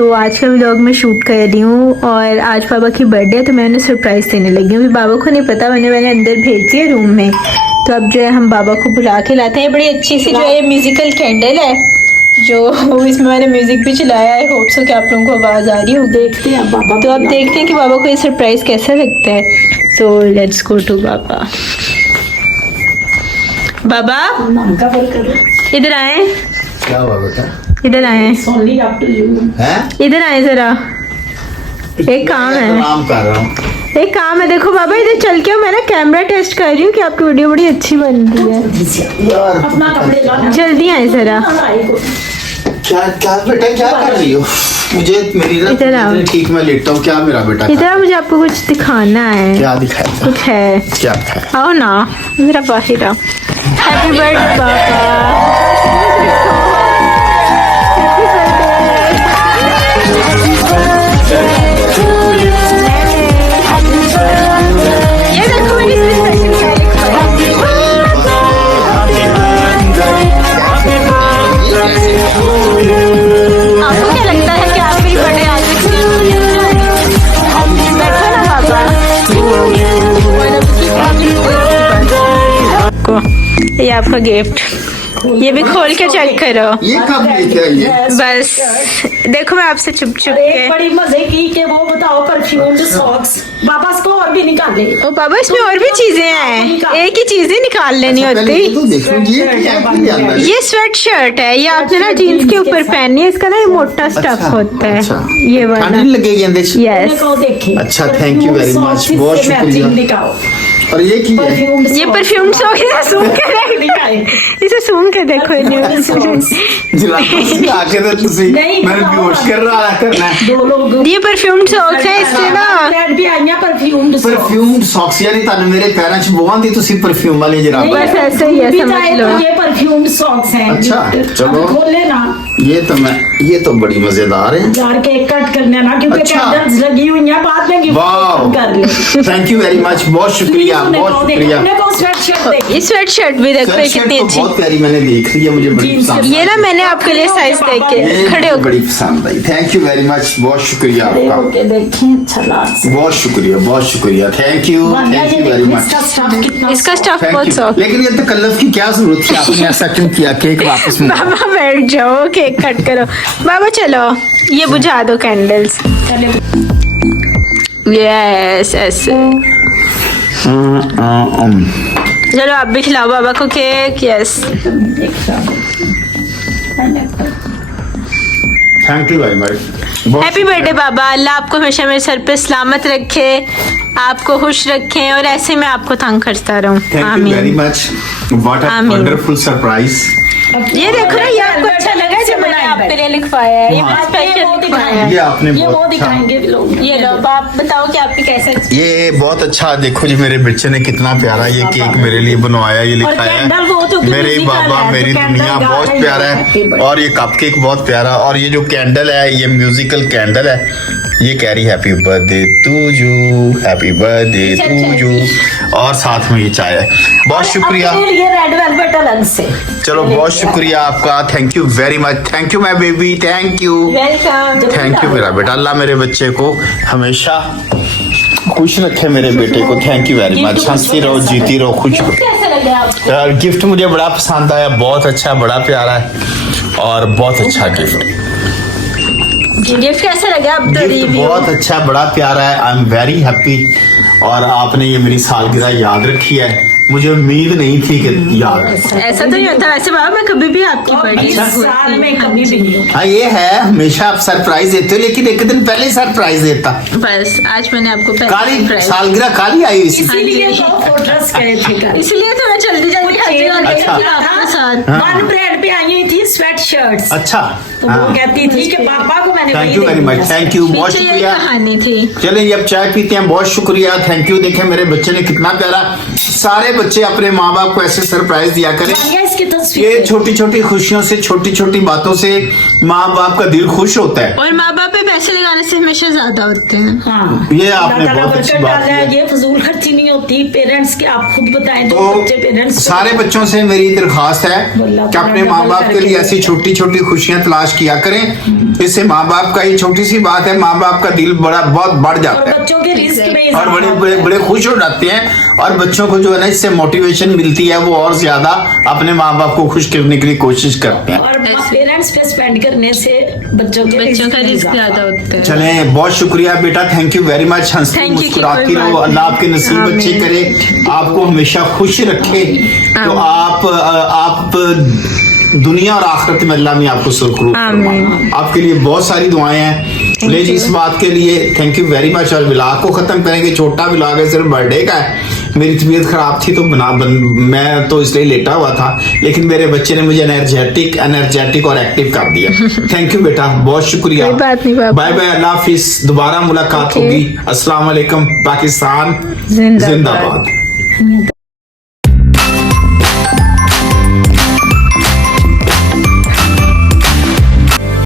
तो आज का व्लॉग मैं शूट कर रही हूँ और आज पापा की बर्थडे है तो मैं उन्हें सरप्राइज देने लगी हूँ। बाबा को नहीं पता, मैंने अंदर भेज दिया रूम में। तो अब जो है हम बाबा को बुला के लाते हैं। बड़ी अच्छी सी जो है म्यूजिकल कैंडल है, जो इसमें मैंने म्यूजिक भी चलाया है। होप सो कि आप लोगों को आवाज आ रही हो। देखते हैं बाबा, तो अब देखते हैं कि बाबा को ये सरप्राइज कैसा लगता है। तो लेट्स गो टू बाबा। बाबा इधर आए। क्या हुआ बेटा? इधर आए, इधर आए जरा, एक काम है। काम कर रहा हूँ। एक काम है, देखो बाबा इधर चल के मैं ना कैमरा टेस्ट कर रही हूँ कि आपकी वीडियो बड़ी अच्छी बन रही है। जल्दी आए जरा। क्या क्या बेटा क्या कर रही हो? मुझे मेरी इधर आओ। ठीक, मैं लेटता हूँ। क्या मेरा बेटा? इधर मुझे आपको कुछ दिखाना है। क्या दिखाया? कुछ है। क्या है? आओ ना जरा बाहर आओ। हैप्पी बर्थडे ये देखो मैंने इसमें स्पेशल क्या लिखा है। आपको क्या लगता है कि आप मेरी बर्थडे आ सकती हैं? बैठो ना बाबा। ये आपका गिफ्ट, ये भी खोल के चेक करो। ये कब लेके आई है? बस देखो मैं आपसे चुप चुप के। बड़ी मजे की के वो बताओ परफ्यूम सॉक्स पापा इसको और भी निकाले। ओ बाबा इसमें और भी चीजें हैं, एक ही चीजें निकाल लेनी होती। तो देखो ये क्या अंदर? ये स्वेट शर्ट है, ये आपने ना जीन्स के ऊपर पहननी है। इसका ना ये मोटा स्टफ होता है। ये वाला ठंड नहीं लगेगी अंदर से? यस। देखे अच्छा, थैंक यू वेरी मच, बहुत शुक्रिया। दिखाओ। और ये की है? ये परफ्यूम सॉक्स इसे सूंघ के देखो, इसे सूंघ के देखो। आके तो तुसी मैंने बेहोश कर रहा करना है। दो लोग ये परफ्यूम सॉक्स है, इससे ना भी आईया परफ्यूम परफ्यूम सॉक्स यानी ताने मेरे पैरों च बोवां दी तुसी परफ्यूम वाले जरा। बस ऐसे ही है, समझ लो। ये परफ्यूम सॉक्स हैं। अच्छा चलो खोले ना। ये तो बड़ी मजेदार है। जार केक कट करने ना क्योंकि अच्छा। कैंडल्स लगी हुई हैं, बाद में गिफ्ट कर ले। थैंक यू वेरी मच, बहुत शुक्रिया, बहुत शुक्रिया। ये स्वेट शर्ट भी देखो ये कितनी तो अच्छी। बहुत प्यारी मैंने देख ली है, मुझे बड़ी पसंद ये ना मैंने आपके लिए साइज देख के खड़े हो। बड़ी पसंद आई। थैंक यू वेरी मच, बहुत शुक्रिया आपका। बहुत शुक्रिया, बहुत शुक्रिया। Thank you very much. इसका स्टफ बहुत सॉफ्ट। लेकिन ये तकल्लुफ की क्या जरूरत थी? आपने ऐसा क्यों किया? केक वापस में बाबा बैठ जाओ, केक कट करो। बाबा चलो ये बुझा दो कैंडल्स। यस ऐसे। चलो आप भी खिलाओ बाबा को cake. Yes thank you very much. Happy birthday बाबा। अल्लाह आपको हमेशा मेरे सर पे सलामत रखे, आपको खुश रखे और ऐसे मैं आपको तंग करता रहूं। Thank you very much. What a wonderful surprise. ये देखो ना, ये आपको अच्छा लगा जो मैंने आपके लिए लिखवाया है। ये भी स्पेशल लिखवाया है। ये आपने ये वो बहुत अच्छा, दिखाएंगे लोग। ये लो आप बताओ कि आपकी कैसे। ये बहुत अच्छा। देखो जी मेरे बच्चे ने कितना प्यारा ये केक मेरे लिए बनवाया, ये लिखाया कैंडल वो तो है मेरे musical बाबा है, मेरी तो कैंडल दुनिया, गा बहुत रही है। प्यारा Happy है। birthday। और ये कपकेक बहुत प्यारा, और ये जो कैंडल है ये म्यूजिकल कैंडल है। ये कह रही happy birthday to you, happy birthday to you, और साथ में ये चाय है। बहुत शुक्रिया। अपने लिए रेड वेलवेट अलग से। चलो बहुत शुक्रिया आपका, thank you very much. Thank you my baby, thank you, welcome. Thank you मेरा बेटा। अल्लाह मेरे बच्चे को हमेशा खुश रखे, मेरे बेटे को। Thank you very much. हंसती रहो, जीती रहो, खुश रहो। कैसा लगा आपको? यार गिफ्ट मुझे बड़ा पसंद आया, बहुत अच्छा, बड़ा प्यारा है और बहुत अच्छा गिफ्ट। गिफ्ट कैसा लगा? आप तो गिफ्ट रिव्यू। बहुत अच्छा, बड़ा प्यारा है। I am very happy. और आपने ये मेरी सालगिरह याद रखी है, मुझे उम्मीद नहीं थी कि याद। ऐसा तो नहीं होता वैसे बाबा, मैं कभी भी आपकी बर्थडे अच्छा। साल में कभी भी। हाँ ये है, हमेशा आप सरप्राइज देते हो, लेकिन एक दिन पहले सरप्राइज देता। बस आज मैंने आपको पहले काली surprise- सालगिरह काली आई हुई थी। इसीलिए तो फोटोस गए थे कल। इसलिए तो मैं जल्दी जल्दी हाजिर हो गई अच्छा। थी आपके साथ। वन ब्रेड पे आई हुई थी स्वेट शर्ट्स। अच्छा तो वो कहती थी कि पापा को मैंने thank you very much, thank you, बहुत पीछे यही शुक्रिया। कहानी थी। चले अब चाय पीते हैं। बहुत शुक्रिया, थैंक यू। देखें मेरे बच्चे ने कितना प्यारा। सारे बच्चे अपने माँ बाप को ऐसे सरप्राइज दिया करें। इसकी ये तस्वीर छोटी छोटी खुशियों से, छोटी छोटी बातों से माँ बाप का दिल खुश होता है। और माँ बाप पे पैसे लगाने से हमेशा ज्यादा होते हैं। हाँ ये आपने अल्लाह ताला बहुत अच्छी बरकत बात डाला है, की है। ये फजूल खर्ची नहीं होती। होती पेरेंट्स की, आप खुद बताएं तो बच्चे तो पेरेंट्स सारे बच्चों से मेरी दरखास्त है कि अपने माँ बाप के लिए ऐसी छोटी छोटी खुशियां तलाश किया करें। इससे माँ बाप का, ये छोटी सी बात है, माँ बाप का दिल बड़ा बहुत बढ़ और जाता है बच्चों के रिस्क में और बड़े बड़े बड़े खुश हो जाते हैं, और बच्चों को जो है ना इससे मोटिवेशन मिलती है, वो और ज्यादा अपने माँ बाप को खुश करने के लिए कोशिश करते हैं। और पेरेंट्स पे स्पेंड करने से बच्चों बच्चों का में रिस्क इजाफा ज्यादा होता है। चले, बहुत शुक्रिया बेटा, थैंक यू वेरी मच। हंसती Thank you, मुस्कुराती कोई रहो, बात अल्लाह आपके नसीब आमीन। अच्छे करे, आपको हमेशा खुश रखे। तो आप दुनिया और आखिरत में अल्लाह में आपको सुरखरू आमीन। आपके लिए बहुत सारी दुआएं हैं। ले जी, इस बात के लिए थैंक यू वेरी मच। और व्लॉग को खत्म करेंगे, छोटा व्लॉग है, सिर्फ बर्थडे का है। मेरी तबीयत खराब थी तो मैं तो इसलिए लेटा हुआ था, लेकिन मेरे बच्चे ने मुझे एनर्जेटिक और एक्टिव कर दिया। थैंक यू बेटा, बहुत शुक्रिया। कोई बात नहीं बाबा। बाय बाय, अल्लाह हाफिज, दोबारा मुलाकात Okay. होगी। अस्सलाम वालेकुम, पाकिस्तान जिंदाबाद। जिंदाबाद।